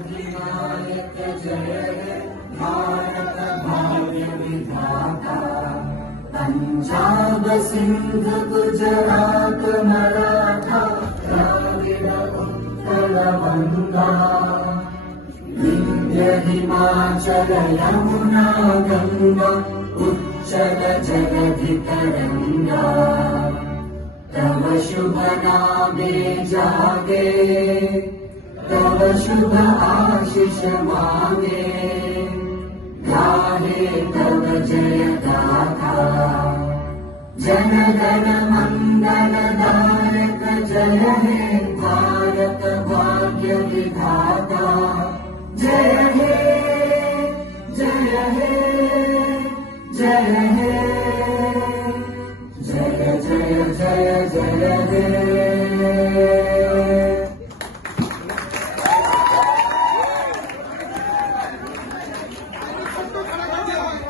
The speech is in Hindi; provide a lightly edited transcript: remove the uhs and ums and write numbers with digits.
अधिनायक जय हे भारत भाग्य विधाता। पंजाब सिंध गुजरात मराठा द्राविड उत्कल बंगा। विंध्य हिमाचल यमुना गंगा उच्चल जलधि तरंगा। तव शुभ नामे जागे तव शुभ आशीष मांगे। गाहे तव जय गाथा जन गण मंगल दायक जय हे भारत भाग्य विधाता। जय हे जय हे जय हे जय जय जय जय हे।